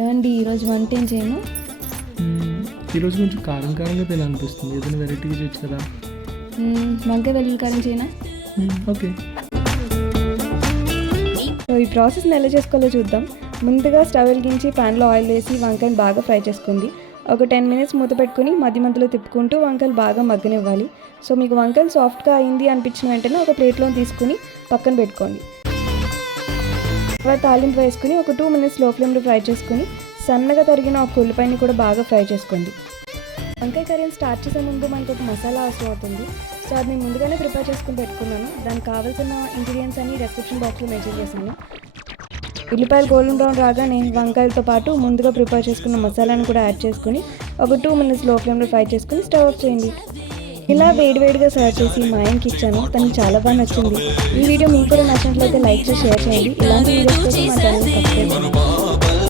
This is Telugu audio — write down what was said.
ఏమండి ఈరోజు వంట ఏం చేయను? ఈరోజు కొంచెం కారం కారంగా తినాలనిపిస్తుంది. ఏదైనా వెరైటీగా చేయొచ్చు కదా. వంకాయ వెల్లుల్లి కారం చేయనా? ఓకే. సో ఈ ప్రాసెస్ని ఎలా చేసుకోవాలో చూద్దాం. ముందుగా స్టవ్ వెలిగించి ప్యాన్లో ఆయిల్ వేసి వంకాయని బాగా ఫ్రై చేసుకోండి. ఒక 10 మినిట్స్ మూత పెట్టుకుని మధ్య మధ్యలో తిప్పుకుంటూ వంకాయలు బాగా మగ్గనివ్వాలి. సో మీకు వంకాయలు సాఫ్ట్గా అయింది అనిపించిన వెంటనే ఒక ప్లేట్లో తీసుకుని పక్కన పెట్టుకోండి. తర్వాత తాలింపు వేసుకుని ఒక 2 మినిట్స్ లో ఫ్లేమ్లో ఫ్రై చేసుకుని సన్నగా తరిగిన ఒక ఉల్లిపాయని కూడా బాగా ఫ్రై చేసుకోండి. వంకాయ కర్రీని స్టార్ట్ చేసే ముందు మనకు ఒక మసాలా అవసరం అవుతుంది. సో అది నేను ముందుగానే ప్రిపేర్ చేసుకుని పెట్టుకున్నాను. దానికి కావాల్సిన ఇంగ్రీడియంట్స్ అన్ని డిస్క్రిప్షన్ బాక్స్లో మెన్షన్ చేశాను. ఉల్లిపాయలు గోల్డెన్ బ్రౌన్ రాగానే వంకాయలతో పాటు ముందుగా ప్రిపేర్ చేసుకున్న మసాలాను కూడా యాడ్ చేసుకుని ఒక 2 మినిట్స్ లో ఫ్లేమ్లో ఫ్రై చేసుకుని స్టవ్ ఆఫ్ చేయండి. ఇలా వేడివేడిగా సర్వ్ చేసి మా ఆయనకి ఇచ్చాను. తనకి చాలా బాగా నచ్చింది. ఈ వీడియో మీకు కూడా నచ్చినట్లయితే లైక్ చేసి షేర్ చేయండి. ఇలాంటి వీడియోస్ కోసం మా ఛానల్ సబ్స్క్రైబ్ చేయండి.